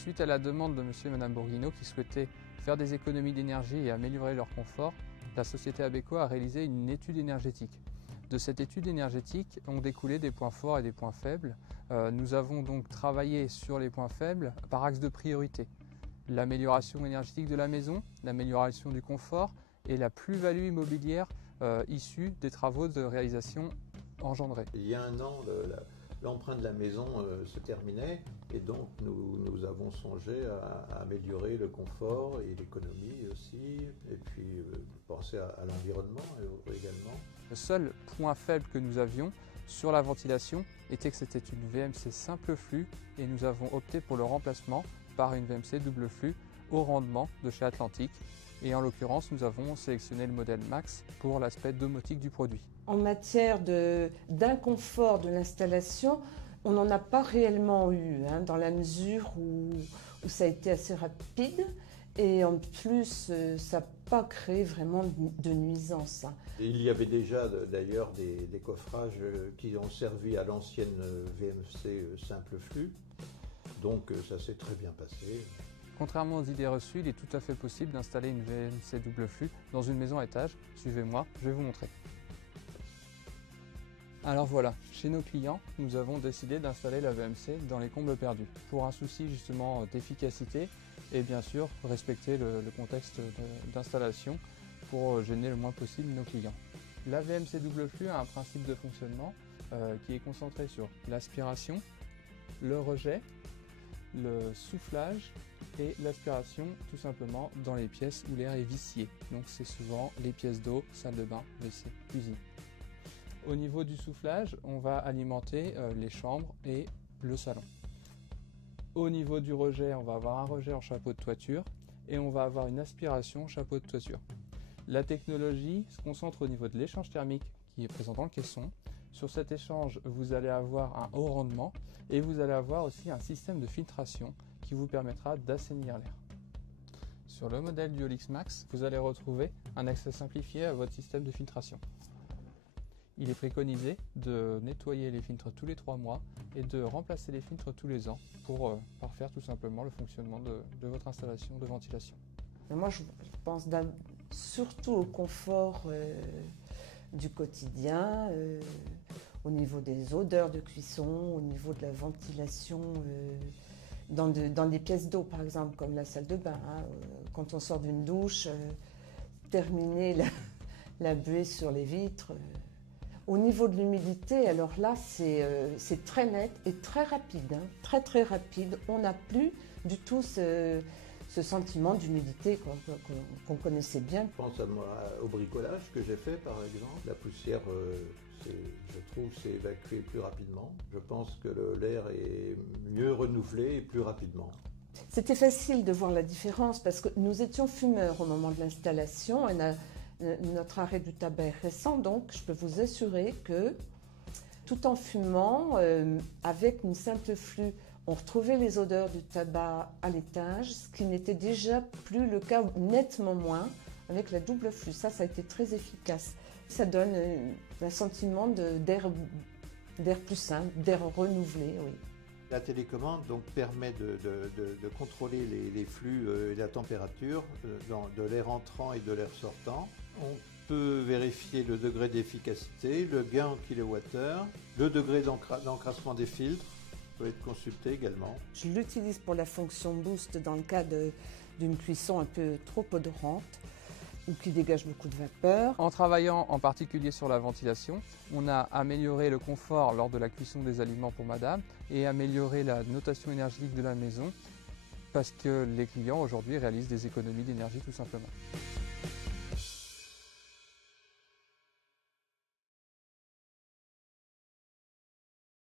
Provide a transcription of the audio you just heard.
Suite à la demande de monsieur et madame Bourguignot qui souhaitaient faire des économies d'énergie et améliorer leur confort, la société Abeco a réalisé une étude énergétique. De cette étude énergétique ont découlé des points forts et des points faibles. Nous avons donc travaillé sur les points faibles par axe de priorité. L'amélioration énergétique de la maison, l'amélioration du confort et la plus-value immobilière issue des travaux de réalisation engendrés. Il y a un an, l'emprunt de la maison se terminait et donc nous avons songé à améliorer le confort et l'économie aussi, et puis penser à l'environnement également. Le seul point faible que nous avions sur la ventilation était que c'était une VMC simple flux et nous avons opté pour le remplacement par une VMC double flux haut rendement de chez Atlantique. Et en l'occurrence, nous avons sélectionné le modèle Max pour l'aspect domotique du produit. En matière d'inconfort de l'installation, on n'en a pas réellement eu, dans la mesure où ça a été assez rapide et en plus, ça n'a pas créé vraiment de nuisance. Il y avait déjà d'ailleurs des coffrages qui ont servi à l'ancienne VMC simple flux, donc ça s'est très bien passé. Contrairement aux idées reçues, il est tout à fait possible d'installer une VMC double flux dans une maison à étage. Suivez-moi, je vais vous montrer. Alors voilà, chez nos clients, nous avons décidé d'installer la VMC dans les combles perdus, pour un souci justement d'efficacité et bien sûr respecter le contexte d'installation pour gêner le moins possible nos clients. La VMC double flux a un principe de fonctionnement qui est concentré sur l'aspiration, le rejet, le soufflage et l'aspiration tout simplement dans les pièces où l'air est vicié. Donc c'est souvent les pièces d'eau, salle de bain, WC, cuisine. Au niveau du soufflage, on va alimenter les chambres et le salon. Au niveau du rejet, on va avoir un rejet en chapeau de toiture et on va avoir une aspiration chapeau de toiture. La technologie se concentre au niveau de l'échange thermique qui est présent dans le caisson. Sur cet échange, vous allez avoir un haut rendement et vous allez avoir aussi un système de filtration qui vous permettra d'assainir l'air. Sur le modèle du Olix Max, vous allez retrouver un accès simplifié à votre système de filtration. Il est préconisé de nettoyer les filtres tous les 3 mois et de remplacer les filtres tous les ans pour parfaire tout simplement le fonctionnement de votre installation de ventilation. Moi, je pense surtout au confort du quotidien, au niveau des odeurs de cuisson, au niveau de la ventilation dans des pièces d'eau, par exemple, comme la salle de bain. Quand on sort d'une douche, terminer la buée sur les vitres. Au niveau de l'humidité, alors là, c'est très net et très rapide, très très rapide. On n'a plus du tout ce sentiment d'humidité qu'on connaissait bien. Je pense au bricolage que j'ai fait par exemple. La poussière, je trouve, s'est évacuée plus rapidement. Je pense que l'air est mieux renouvelé et plus rapidement. C'était facile de voir la différence parce que nous étions fumeurs au moment de l'installation. Notre arrêt du tabac est récent, donc je peux vous assurer que tout en fumant, avec une simple flux, on retrouvait les odeurs du tabac à l'étage, ce qui n'était déjà plus le cas, nettement moins, avec la double flux. Ça a été très efficace. Ça donne un sentiment d'air plus sain, d'air renouvelé, oui. La télécommande donc permet de contrôler les flux et la température de l'air entrant et de l'air sortant. On peut vérifier le degré d'efficacité, le gain en kilowattheure, le degré d'encrassement des filtres peut être consulté également. Je l'utilise pour la fonction boost dans le cas d'une cuisson un peu trop odorante ou qui dégage beaucoup de vapeur. En travaillant en particulier sur la ventilation, on a amélioré le confort lors de la cuisson des aliments pour madame et amélioré la notation énergétique de la maison parce que les clients aujourd'hui réalisent des économies d'énergie tout simplement.